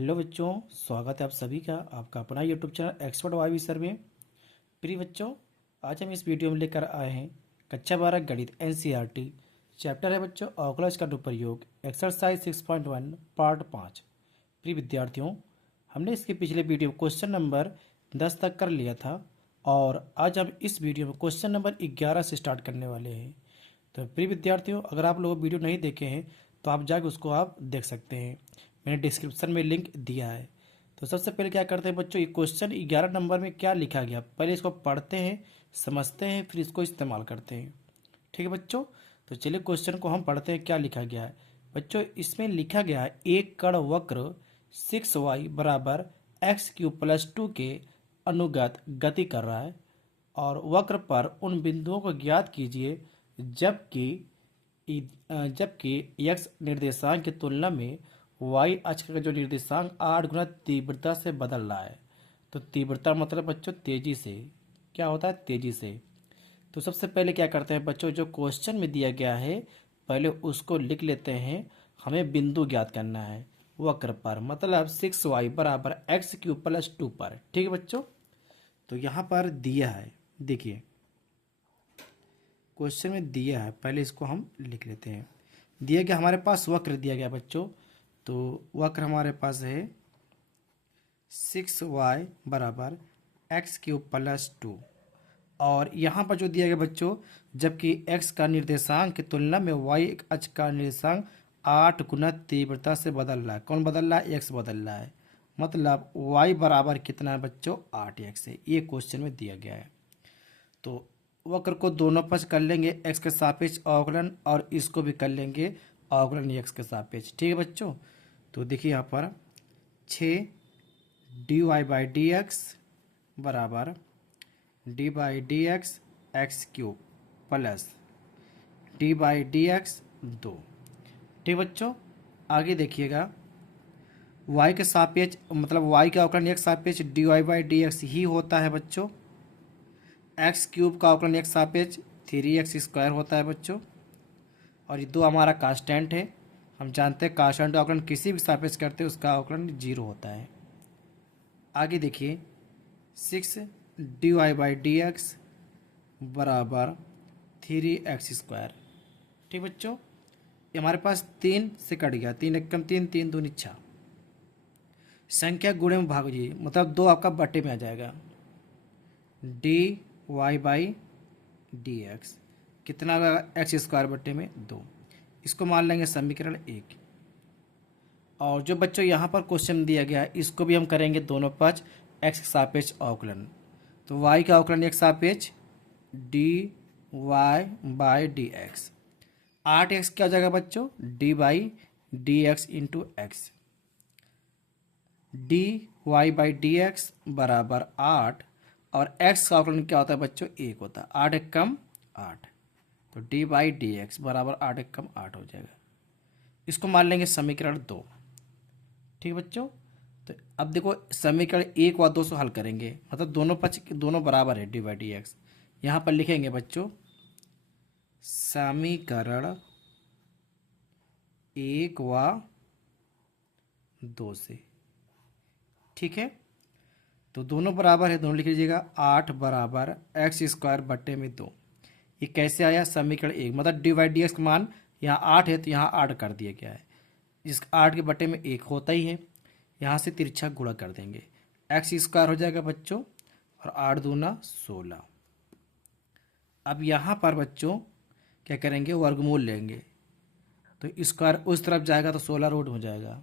Hello बच्चों, स्वागत है आप सभी का आपका अपना YouTube channel expert Y sir में। प्रिय बच्चों, आज हम इस वीडियो में लेकर आए हैं कक्षा 12 गणित एनसीईआरटी चैप्टर है बच्चों ऑकुलस का दुरुपयोग एक्सरसाइज 6.1 पार्ट 5। प्रिय विद्यार्थियों, हमने इसके पिछले वीडियो में क्वेश्चन नंबर 10 तक कर लिया था और आज हम इस वीडियो में क्वेश्चन नंबर 11 से स्टार्ट करने वाले हैं। तो प्रिय विद्यार्थियों, अगर आप लोग वीडियो नहीं देखे हैं तो आप जाके उसको आप देख सकते हैं, मैंने डिस्क्रिप्शन में लिंक दिया है। तो सबसे पहले क्या करते हैं बच्चों, ये क्वेश्चन 11 नंबर में क्या लिखा गया पहले इसको पढ़ते हैं, समझते हैं, फिर इसको इस्तेमाल करते हैं। ठीक है बच्चों, तो चलिए क्वेश्चन को हम पढ़ते हैं क्या लिखा गया है। बच्चों इसमें लिखा गया है एक कण वक्र 6y बराबर x³ + 2 के अनुगत गति कर रहा है और वक्र पर उन बिंदुओं को ज्ञात कीजिए जबकि जबकि x निर्देशांक की तुलना में y अक्ष का जो निर्देशांक 8 गुना तीव्रता से बदल रहा है। तो तीव्रता मतलब बच्चों तेजी से, क्या होता है तेजी से। तो सबसे पहले क्या करते हैं बच्चों, जो क्वेश्चन में दिया गया है पहले उसको लिख लेते हैं। हमें बिंदु ज्ञात करना है वक्र पर, मतलब 6y बराबर x³ + 2 पर। ठीक है बच्चों, तो यहाँ पर दिया है, देखिए क्वेश्चन में दिया है, पहले इसको हम लिख लेते हैं। दिया गया हमारे पास वक्र दिया गया बच्चों, तो वक्र हमारे पास है 6y बराबर x³ + 2 और यहाँ पर जो दिया गया बच्चों, जबकि x का निर्देशांक की तुलना में y अक्ष का निर्देशांक 8 गुना तीव्रता से बदल रहा है। कौन बदल रहा है? x बदल रहा है, मतलब y बराबर कितना है बच्चों? 8x है। ये क्वेश्चन में दिया गया है। तो वक्र को दोनों पक्ष कर लेंगे x के सापेक्ष अवकलन और इसको भी कर लेंगे अवकलन x के सापेक्ष। ठीक है बच्चों, तो देखिए यहाँ पर 6 बराबर d/dx x³ प्लस d/dx 2। ठीक बच्चों, आगे देखिएगा y के सापेक्ष मतलब y का अवकलन x सापेक्ष dy/dx ही होता है बच्चों। x³ का अवकलन x सापेक्ष 3x² होता है बच्चों, और ये दो हमारा कांस्टेंट है। हम जानते हैं कांस्टेंट का अवकलन किसी भी सापेक्ष करते हैं उसका अवकलन 0 होता है। आगे देखिए 6 dy/dx बराबर 3x²। ठीक बच्चों, ये हमारे पास 3 से कट गया, 3 एकम 3, 3 दूनी 6। संख्या गुणे में भाग जी, मतलब 2 आपका बटे में आ जाएगा। dy/dx कितना होगा? x² बटे में 2। इसको मान लेंगे समीकरण 1। और जो बच्चों यहाँ पर क्वेश्चन दिया गया है इसको भी हम करेंगे दोनों पक्ष x के सापेक्ष अवकलन। तो y का अवकलन x सापेक्ष dy/dx। 8x क्या हो जाएगा बच्चों? d/dx into x. dy/dx बराबर 8 और x का अवकलन क्या होता है बच्चों? 1 होता है। 8 एकम 8, तो d/dx बराबर 8 एकम 8 हो जाएगा। इसको मान लेंगे समीकरण 2। ठीक बच्चों, तो अब देखो समीकरण 1 व 2 से हल करेंगे, मतलब दोनों पक्ष दोनों बराबर है d/dx। यहाँ पर लिखेंगे बच्चों समीकरण 1 व 2 से। ठीक है, तो दोनों बराबर है, दोनों लिख लीजिएगा। 8 बराबर x² बटे में 2। ये कैसे आया? समीकरण 1 मतलब d/dx का मान यहाँ 8 है तो यहाँ 8 कर दिया गया है। इस 8 के बटे में 1 होता ही है, यहाँ से तिरछा गुणा कर देंगे, x² हो जाएगा बच्चों और 8 दूना 16। अब यहाँ पर बच्चों क्या करेंगे? वर्गमूल लेंगे, तो स्क्वायर उस तरफ जाएगा तो 16 रूट हो जाएगा,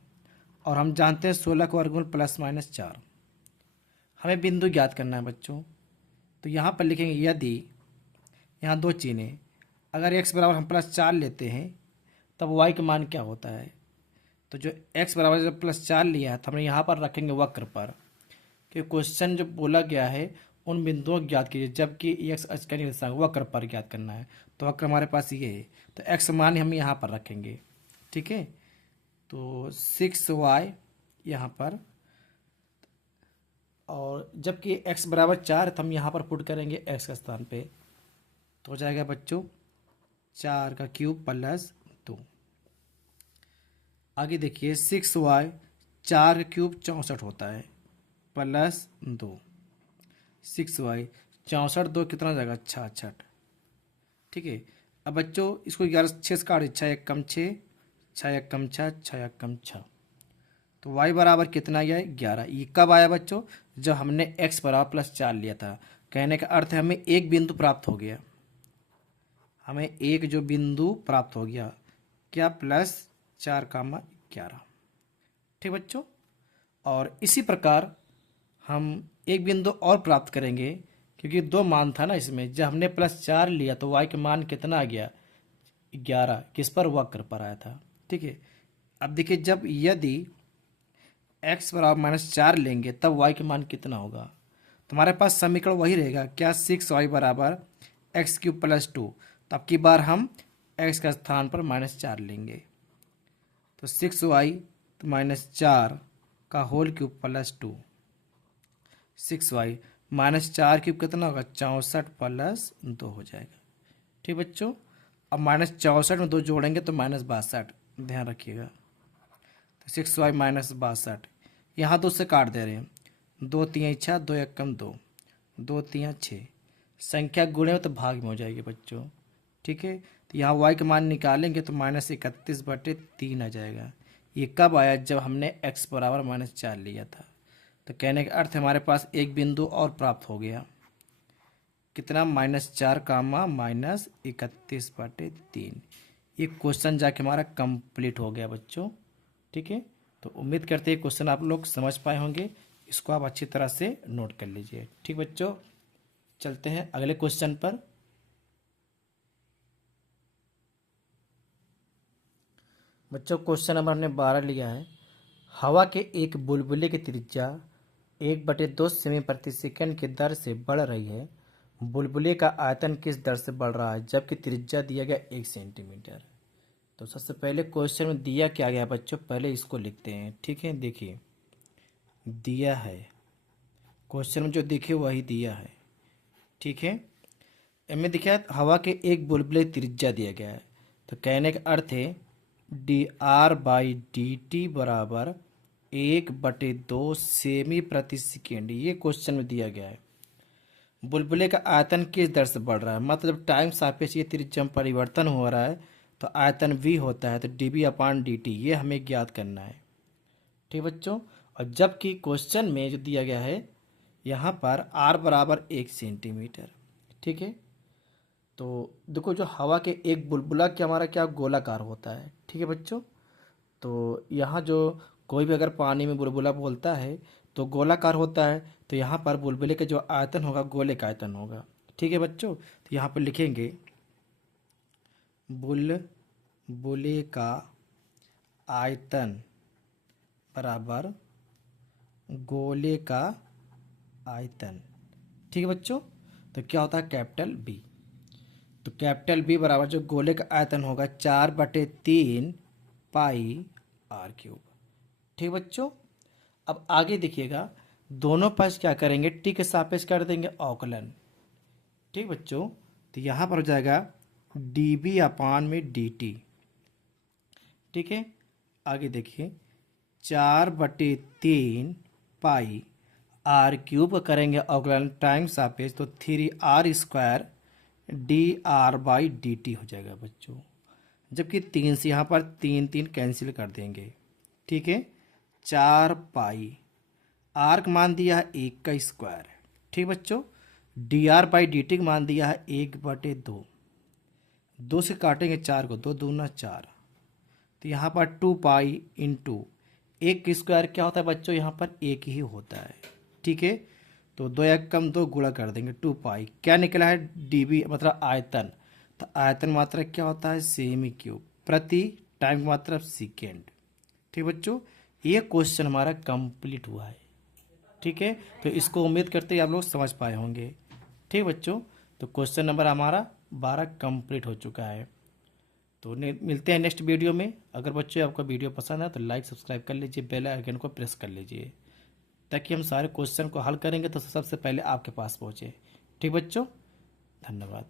और हम जानते हैं 16 का वर्गमूल +-4। हमें बिंदु ज्ञात करना है बच्चों, तो यहाँ पर लिखेंगे यदि यहाँ 2 चिन्ह, अगर x बराबर हम +4 लेते हैं तब y का मान क्या होता है? तो जो x बराबर जब +4 लिया है तो हमने यहाँ पर रखेंगे वक्र पर, क्योंकि क्वेश्चन जो बोला गया है उन बिंदुओं को ज्ञात कीजिए जबकि x अक्ष का निर्देशांक वक्र पर ज्ञात करना है। तो वक्र हमारे पास ये है, तो x मान हम यहाँ पर रखेंगे। ठीक है, तो 6y यहाँ पर, और जबकि x बराबर 4 तो हम यहाँ पर पुट करेंगे x का स्थान पे, तो हो जाएगा बच्चों 4³ + 2। आगे देखिए 6y 4 का क्यूब 64 होता है प्लस 2 6y 64 2 कितना जाएगा 66। ठीक है। अब बच्चों इसको 11 6 से काट 6 एक कम 6 6 एक कम 6 6 एक कम 6 तो y बराबर कितना आया 11। ये कब आया बच्चों जब हमने x बराबर प्लस 4 लिया था। कहने का अर्थ है हमें एक बिंदु प्राप्त हो गया, हमें एक जो बिंदु प्राप्त हो गया क्या प्लस 4 कामा 11। ठीक बच्चों। और इसी प्रकार हम एक बिंदु और प्राप्त करेंगे क्योंकि 2 मान था ना इसमें, जब हमने प्लस 4 लिया तो y के मान कितना आ गया 11, किस पर वक्र पर आया था। ठीक है। अब देखिए जब यदि x बराबर -4 लेंगे तब y के मान कितना होगा, तो हमारे पास समीकरण वही रहेगा क्या 6y बराबर x³ + 2। तो अब की बार हम x का स्थान पर -4 लेंगे तो 6y तो -4 का होल क्यूब + 2 6y -4³ कितना होगा 64 + 2 हो जाएगा। ठीक बच्चों। अब -64 में 2 जोड़ेंगे तो -62, ध्यान रखिएगा। तो 6y -62 यहाँ 2 से काट दे रहे हैं, 2 3 6 2 1 कम 2 2 3 6 संख्या गुणे में तो भाग में हो जाएगी बच्चों। ठीक है। तो यहाँ y का मान निकालेंगे तो -31/3 आ जाएगा। ये कब आया जब हमने x बराबर -4 लिया था। तो कहने का अर्थ हमारे पास एक बिंदु और प्राप्त हो गया कितना -4 कामा -31/3। ये क्वेश्चन जाके हमारा कंप्लीट हो गया बच्चों। ठीक है। तो उम्मीद करते हैं क्वेश्चन आप लोग समझ पाए होंगे, इसको आप अच्छी तरह से नोट कर लीजिए। ठीक बच्चों, चलते हैं अगले क्वेश्चन पर। बच्चों क्वेश्चन नंबर हमने 12 लिया है। हवा के एक बुलबुले की त्रिज्या 1/2 सेमी प्रति सेकंड की दर से बढ़ रही है। बुलबुले का आयतन किस दर से बढ़ रहा है जबकि त्रिज्या दिया गया 1 सेंटीमीटर। तो सबसे पहले क्वेश्चन में दिया क्या गया बच्चों, पहले इसको लिखते हैं। ठीक है। देखिए दिया है, क्वेश्चन में जो दिखे वही दिया है। ठीक है। इनमें दिखा है हवा के एक बुलबुले की त्रिज्या दिया गया है, तो कहने का अर्थ है dr/dt बराबर 1/2 सेमी प्रति सेकेंड। ये क्वेश्चन में दिया गया है। बुलबुले का आयतन किस दर से बढ़ रहा है, मतलब टाइम सापेक्ष ये त्रिज्या में परिवर्तन हो रहा है तो आयतन v होता है, तो dv/dt ये हमें ज्ञात करना है। ठीक बच्चों। और जबकि क्वेश्चन में जो दिया गया है यहाँ पर r बराबर 1 सेंटीमीटर। ठीक है। तो देखो जो हवा के एक बुलबुला के हमारा क्या गोलाकार होता है। ठीक है बच्चों। तो यहाँ जो कोई भी अगर पानी में बुलबुला बोलता है तो गोलाकार होता है, तो यहाँ पर बुलबुले का जो आयतन होगा गोले का आयतन होगा। ठीक है बच्चों। तो यहाँ पर लिखेंगे बुलबुले का आयतन बराबर गोले का आयतन। ठीक है बच्चों। तो क्या होता है कैपिटल बी। तो कैपिटल बी बराबर जो गोले का आयतन होगा 4/3 पाई r³। ठीक बच्चों। अब आगे देखिएगा दोनों पक्ष क्या करेंगे टी के सापेक्ष कर देंगे अवकलन। ठीक बच्चों। तो यहाँ पर हो जाएगा dv/dt। ठीक है। आगे देखिए 4/3 पाई r³ करेंगे अवकलन टाइम सापेक्ष, तो 3r² dr/dt हो जाएगा बच्चों। जबकि 3 से यहाँ पर 3 3 कैंसिल कर देंगे। ठीक है। 4 पाई r का मान दिया है 1 का स्क्वायर। ठीक बच्चों। dr/dt का मान दिया है 1/2। 2 से काटेंगे 4 को, 2 दूना 4, तो यहाँ पर 2 पाई इंटू 1 का स्क्वायर क्या होता है बच्चों, यहाँ पर 1 ही होता है। ठीक है। तो 2 1 कम 2 गुणा कर देंगे 2 पाई, क्या निकला है dv मतलब आयतन। तो आयतन मात्रा क्या होता है सेमी क्यूब प्रति टाइम मात्रा सेकेंड। ठीक बच्चों। ये क्वेश्चन हमारा कंप्लीट हुआ है। ठीक है। तो इसको उम्मीद करते हैं आप लोग समझ पाए होंगे। ठीक बच्चों। तो क्वेश्चन नंबर हमारा 12 कंप्लीट हो चुका है। तो मिलते हैं नेक्स्ट वीडियो में। अगर बच्चों आपका वीडियो पसंद है तो लाइक सब्सक्राइब कर लीजिए, बेल आइकन को प्रेस कर लीजिए ताकि हम सारे क्वेश्चन को हल करेंगे तो सबसे पहले आपके पास पहुँचे। ठीक बच्चों, धन्यवाद।